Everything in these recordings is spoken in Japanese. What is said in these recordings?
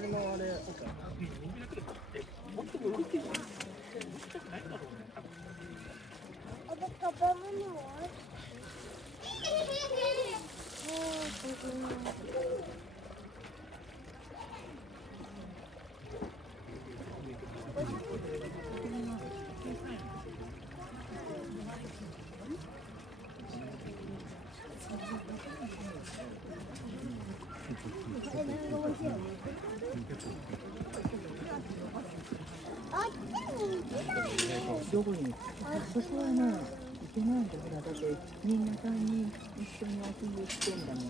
隣のあれ、なんかもっと動きがないだろうね。どこにそこはね、行けないんだから、だってみんな3人一緒に遊んできてんだもん。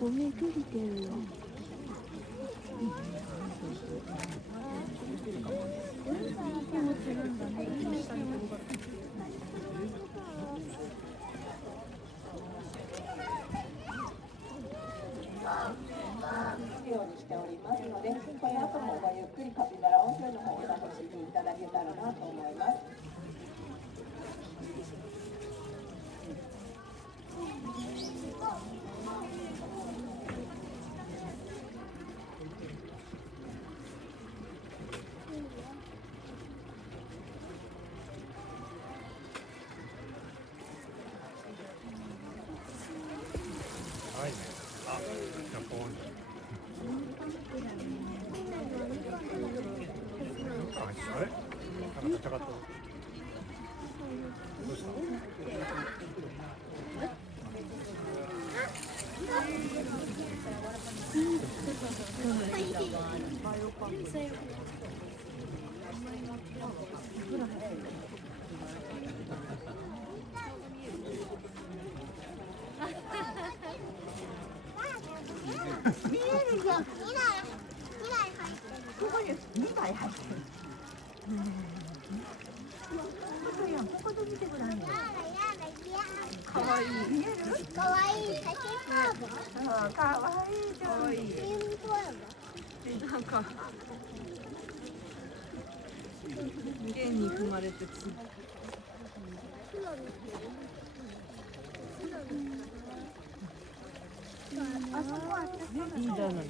おめくりてるよ。ようにしておりますので、これ後もごゆっくりカピバラ温泉の方をお楽しみいただけたらなと思います。はいね。あ、じゃあこう。あれ？なんかガチャガチャ。どうした？見えるじゃん。ここに2台入ってる。ここで見てごらんよ。かわいい。見える？かわいい。写真ああ、かわいいじゃん。かわいい。なんか弦に踏まれてつあそこは私いいじゃない。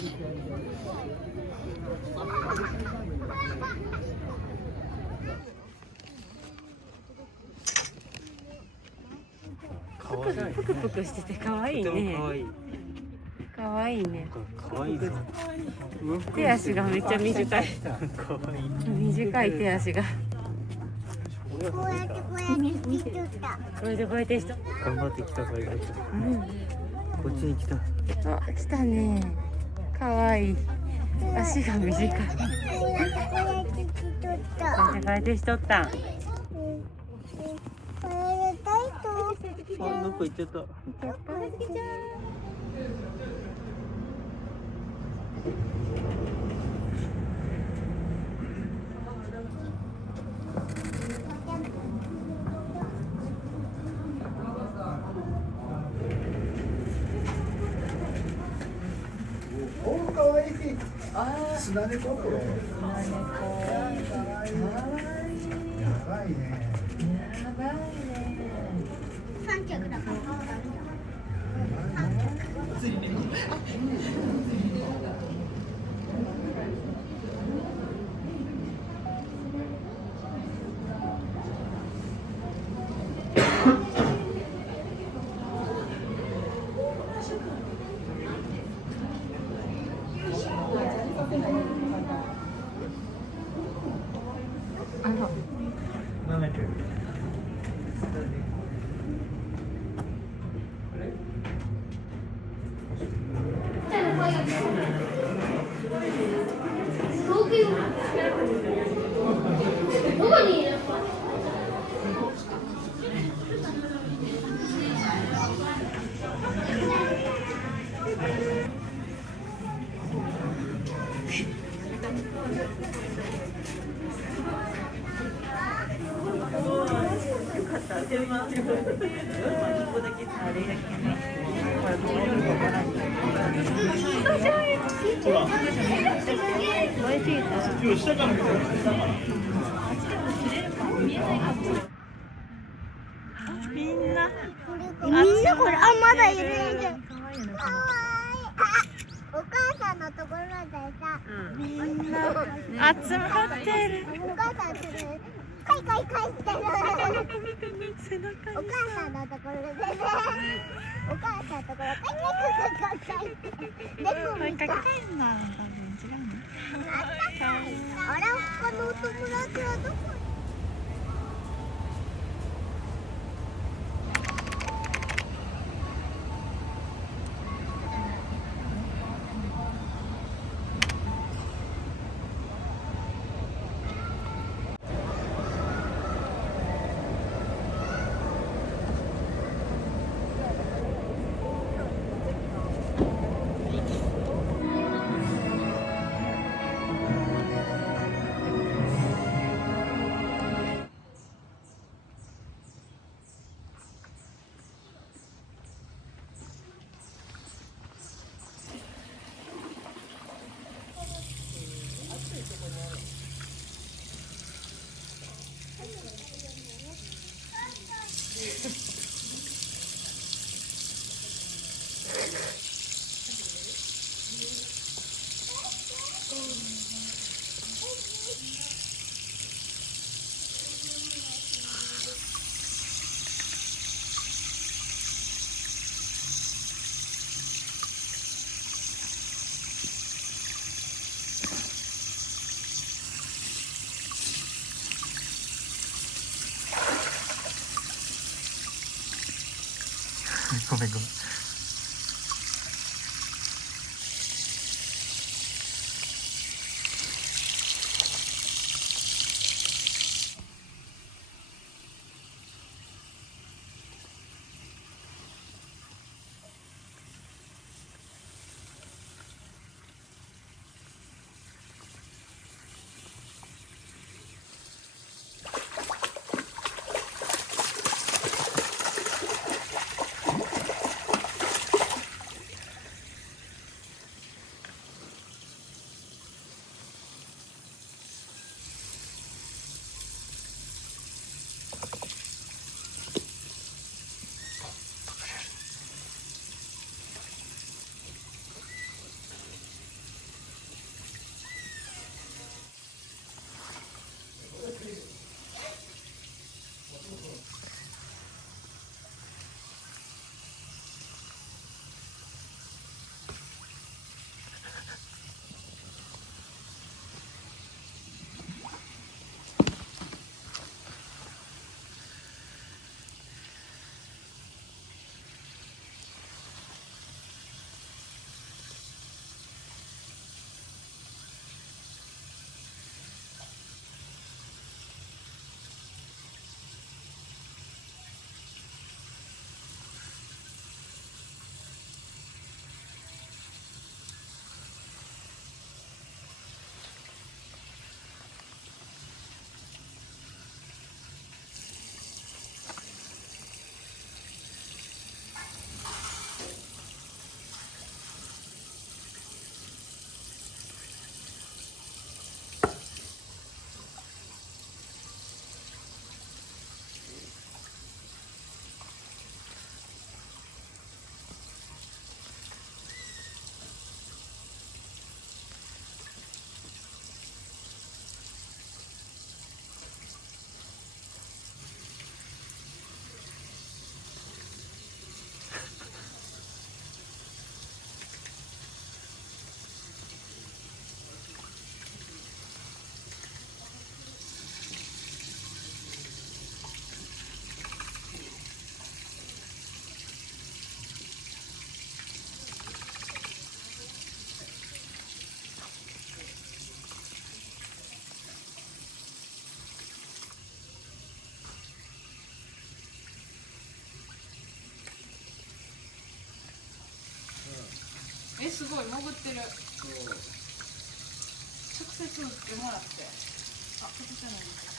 かわいい。ぷくぷくしてて可愛いね。かわいい。可愛いね。かわいいぞ。手足がめっちゃ短い。かわいい。短い手足が。こうやって見てた。これでこうやって人。頑張ってきたこれが。こっちに来た。あ、来たね。可愛い。足が短い。こうやって見てた。こうやってしとったん。これでタイト。あ、どこ行っちゃった。おー、かわいい。スナネコこれ。やばいね。三脚だから顔が見た。舐めてる。みんな。みんなこれ、あ、まだいるんだ。かわいい。お母さんのところでさ、みんな集まってる。お母さんそれ、カイカイカイしてる。お母さんのところでね、お母さんのところ、カイカイカイカイカイって。猫みたい。あら、他のお友達はどこに？ごめんごめん。すごい潜ってる。直接売ってもらって。あ、ここじゃないですか。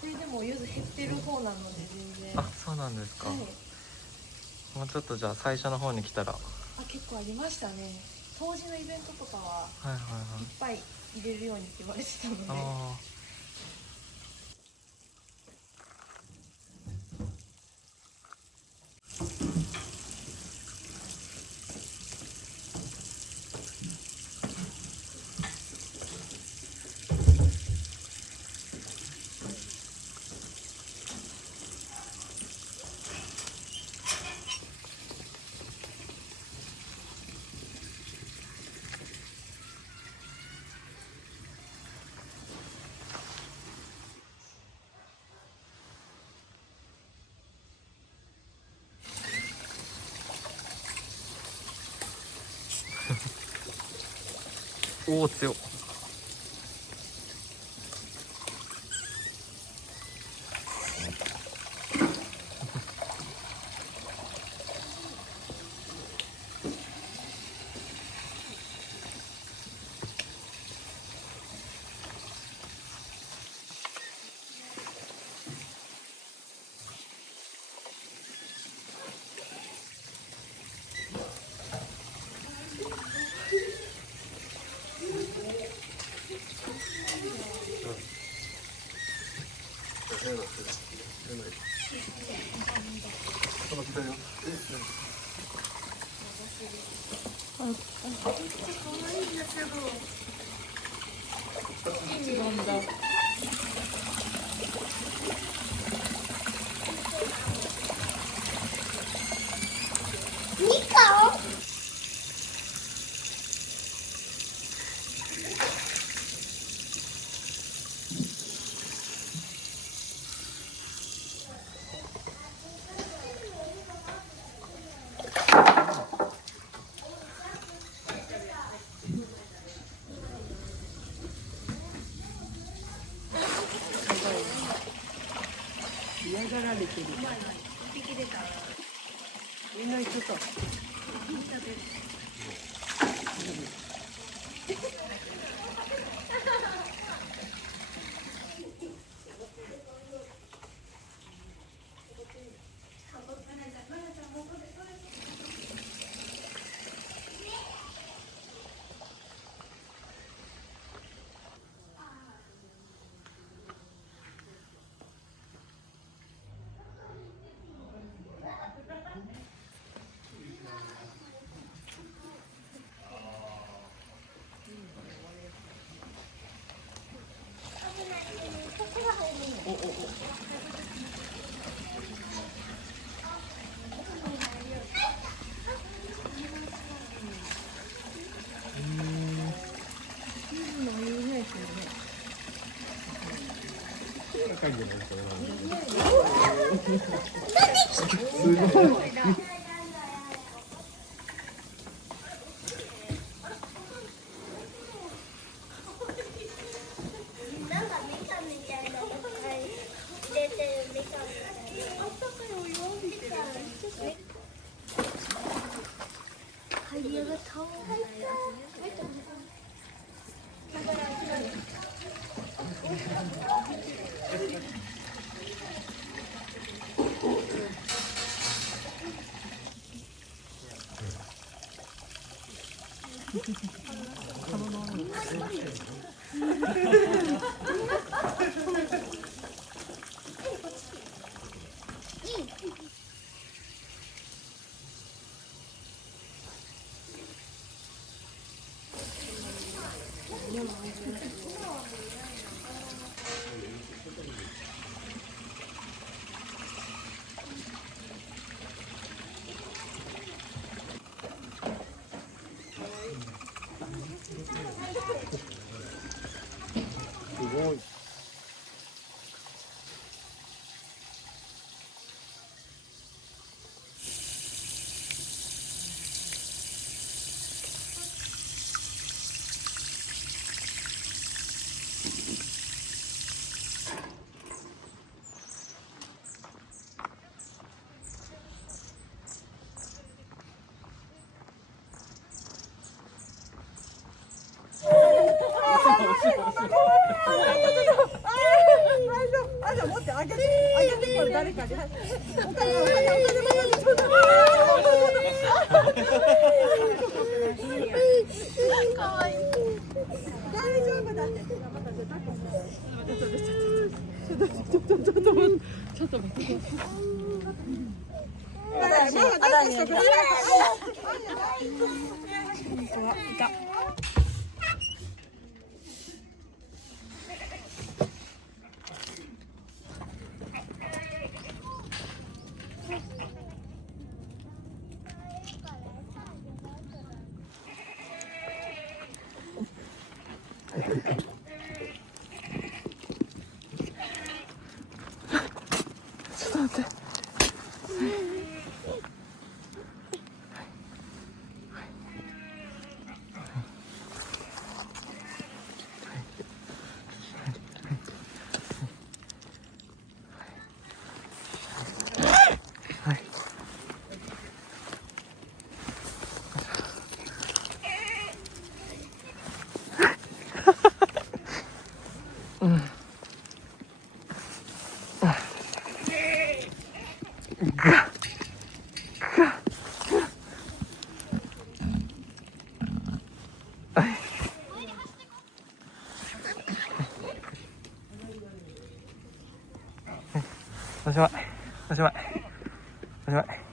これでも柚子減ってる方なので全然。あ、そうなんですか。はい。もうちょっとじゃあ最初の方に来たら。はあ、結構ありましたね。当時のイベントとかはいはいはい。っぱい入れるようにって言われてたので。あおお、強っ。嫌がられてる。みんな行くと。高いんじゃないですかね。すごい。なんかみかんみたいなのが出てるみかんみたいな。あったかいお湯を見てる。タイヤが倒れた。すごい。おしまい。おしまい。おしまい。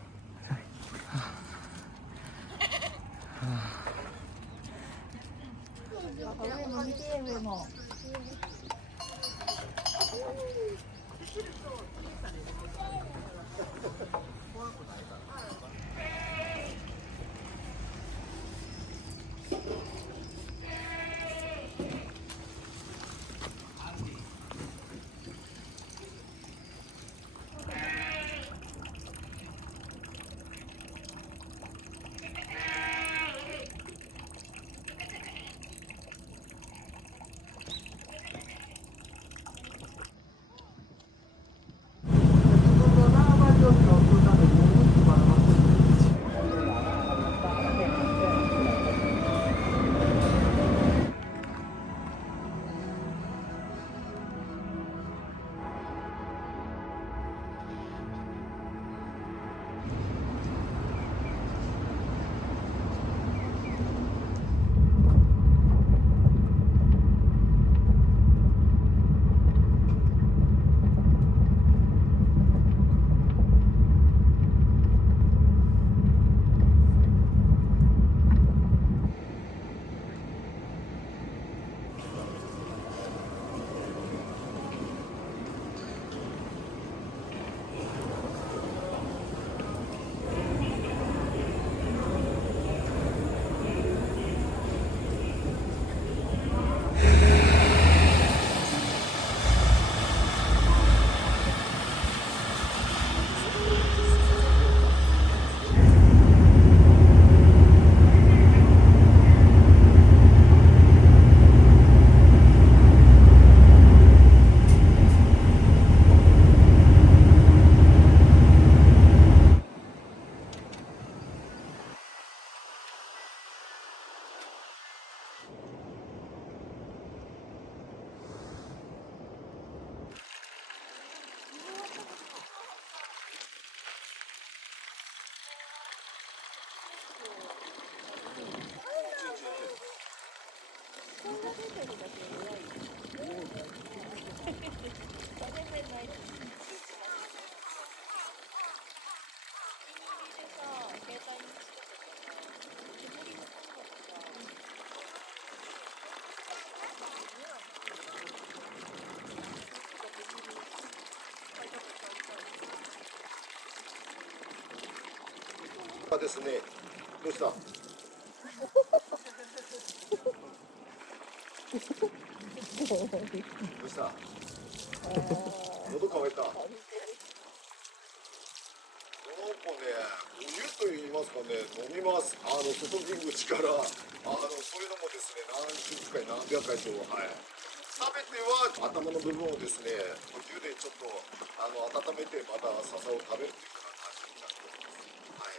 ですね、どうした？どうした？喉乾いた。なんかね、お湯と言いますかね、飲みます。注ぎ口から、そういうのもですね、何十回、何百回と、はい。食べては頭の部分をですね、お湯でちょっと温めてまた笹を食べるっていうような感じになっております。はい。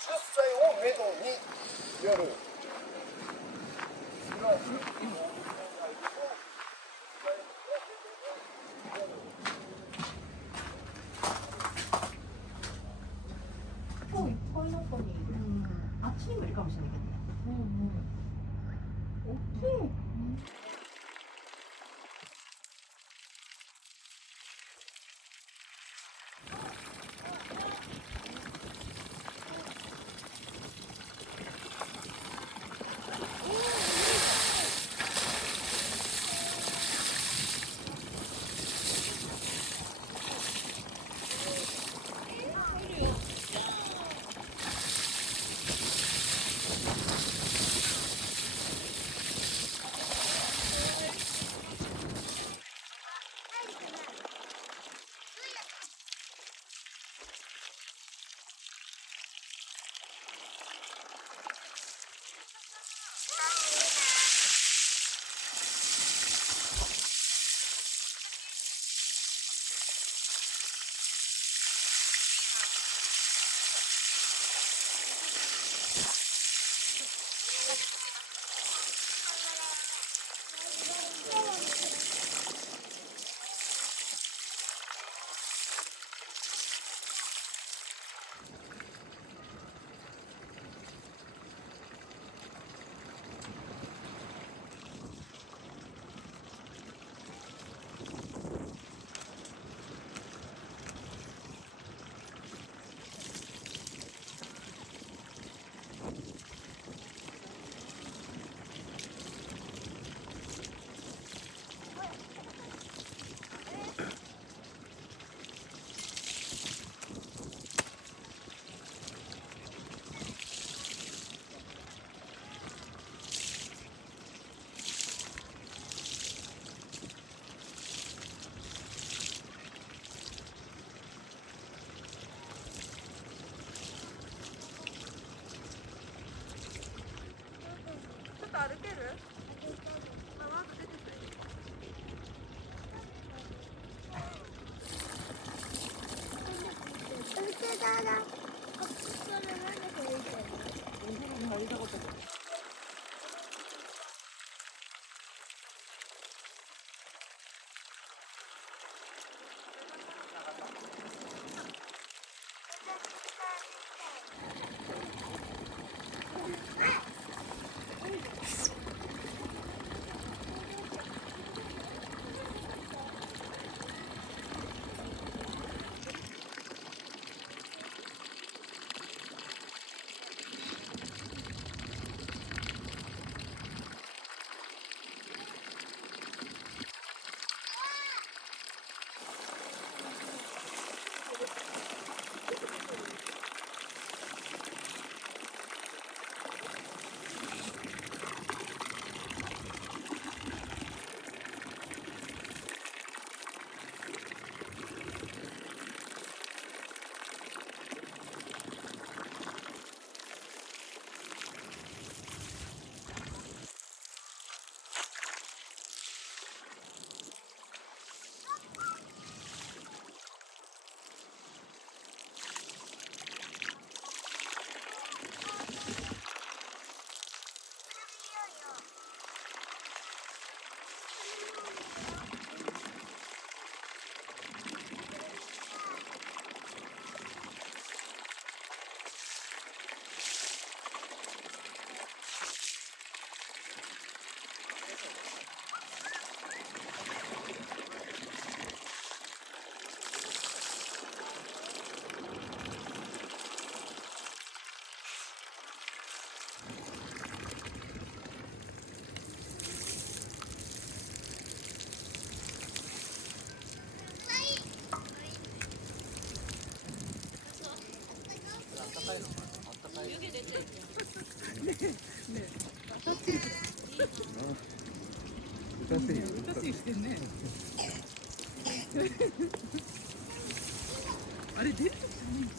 10歳をめどにやる。今日いっぱい中にいる。あっちにもいるかもしれないけどね。大きい。歌ってしてんね。あれ出るときじゃない。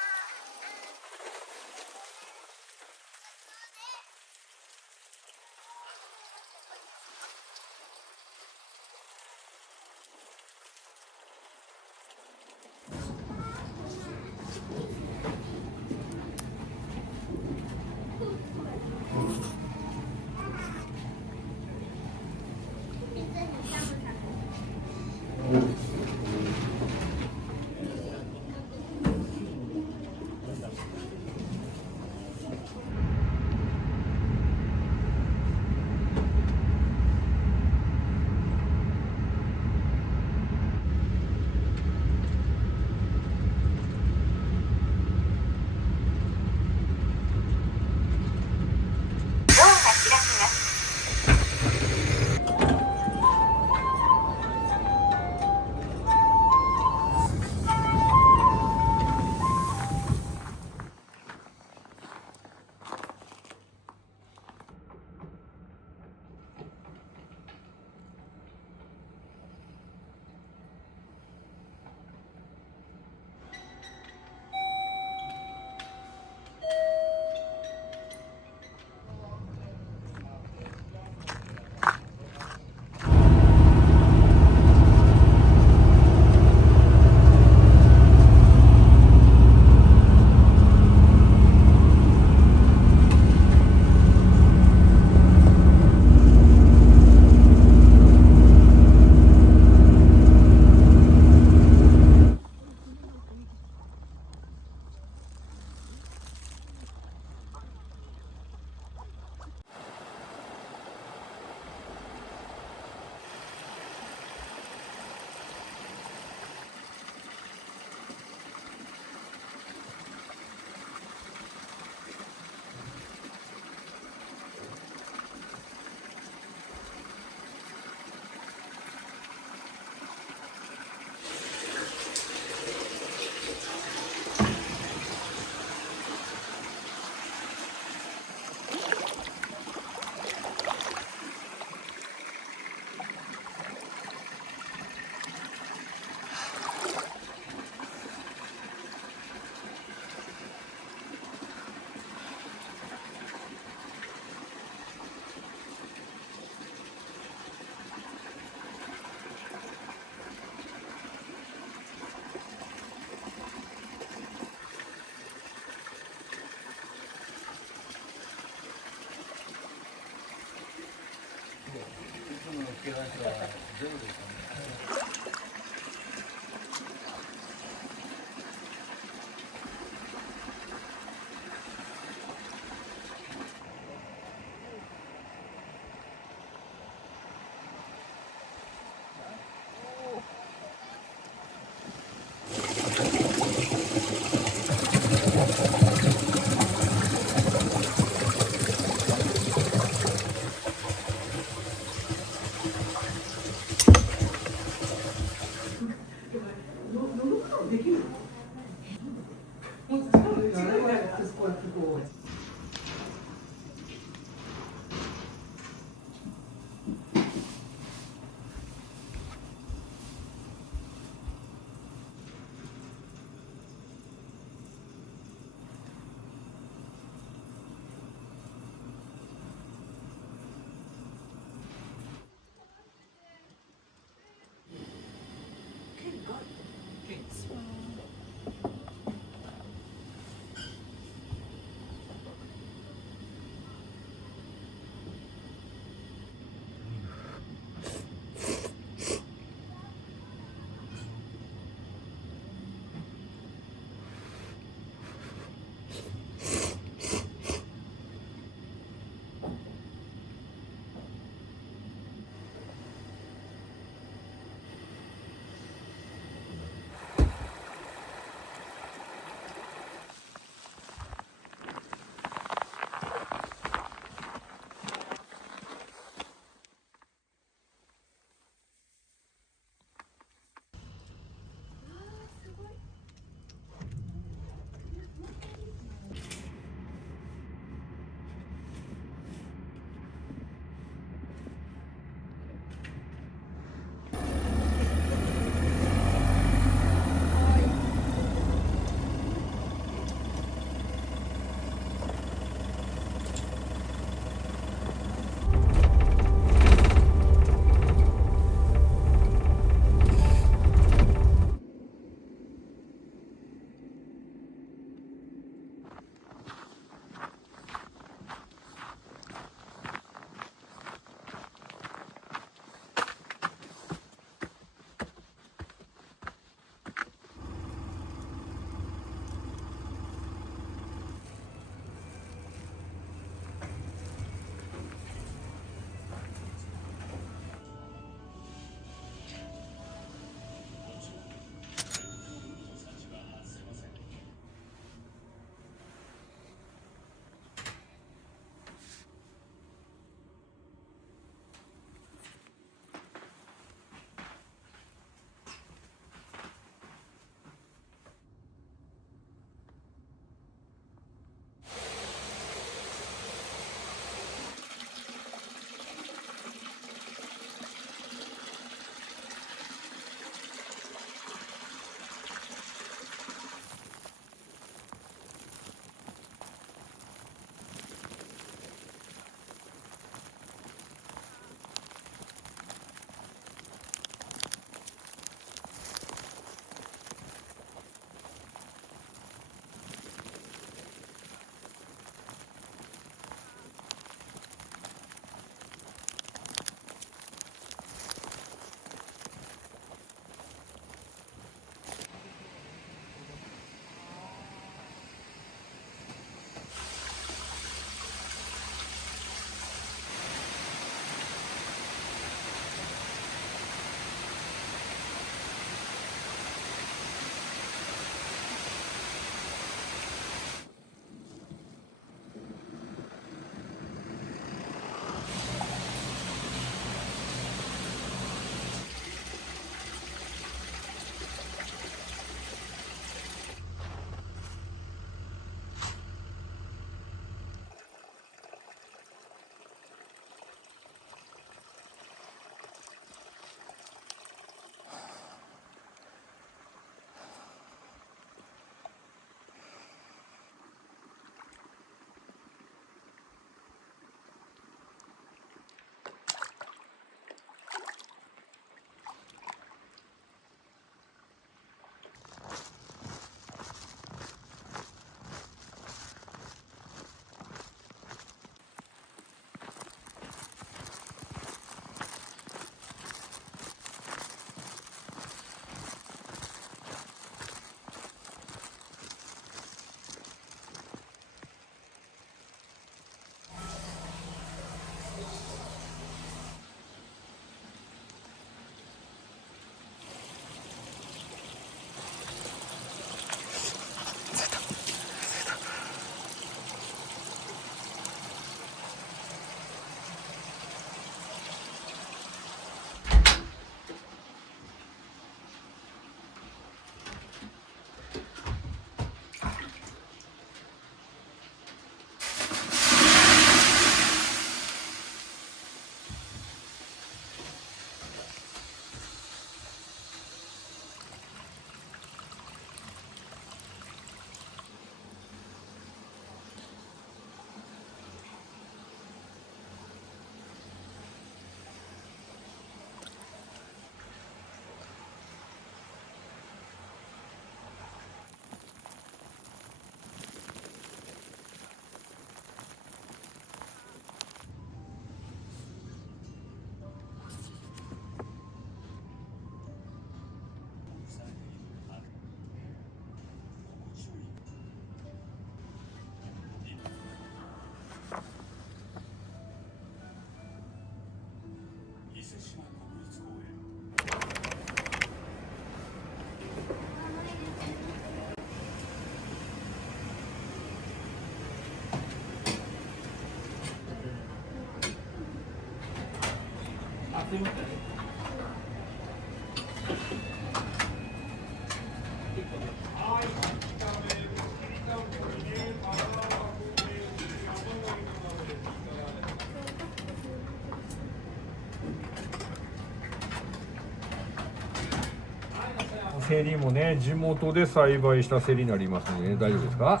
セリもね、地元で栽培したセリになりますので、ね、大丈夫ですか？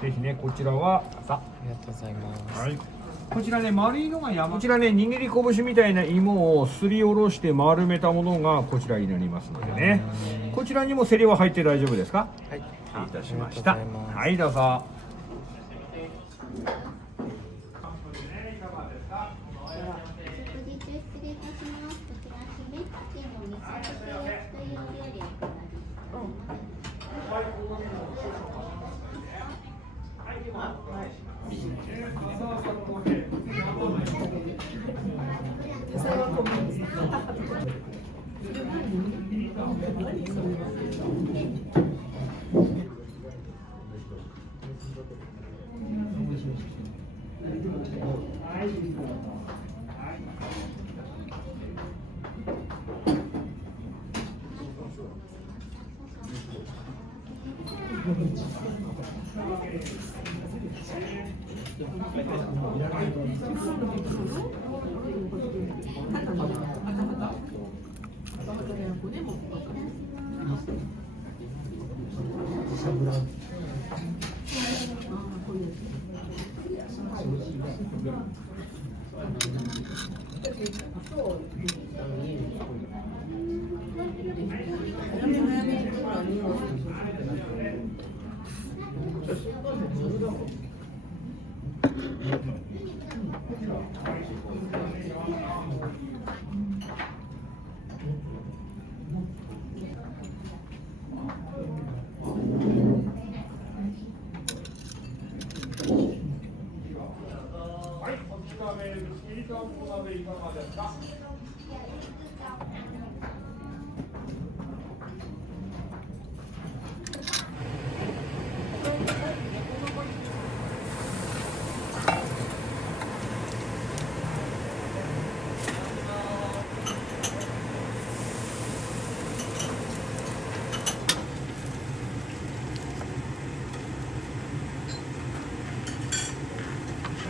ぜひね、こちらはありがとうございます。はい。こちらね、丸いのがこちらね、握り拳みたいな芋をすりおろして丸めたものがこちらになりますのでね。こちらにもセリは入って大丈夫ですか？はい。失礼いたしました。ありがとうございます。はい、どうぞ。食事中失礼いたします。こちら姫チキンの味噌漬け焼きというお料理をいただきます。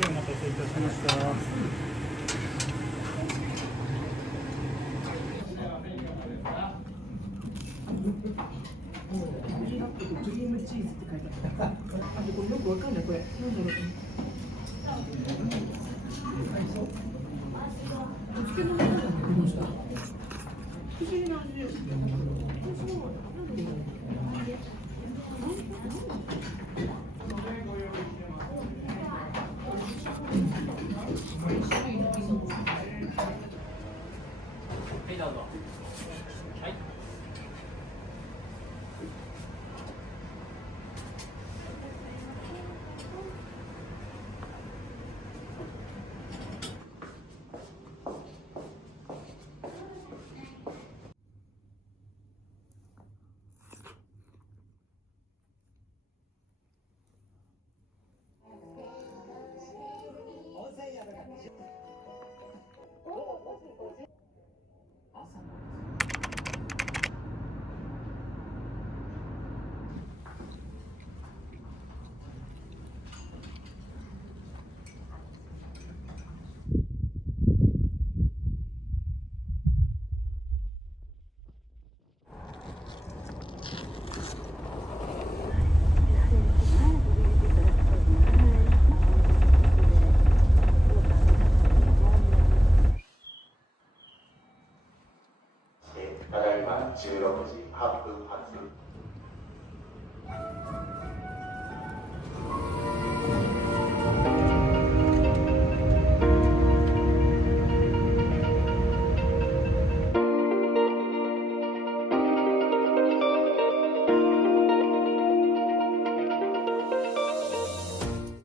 お待たせいたしました。クリームチーズって書いてあった。あ、これよくわかんないこれ。なんだろう。お漬物なんだね、この下。不思議な味です。ただいま16時8分発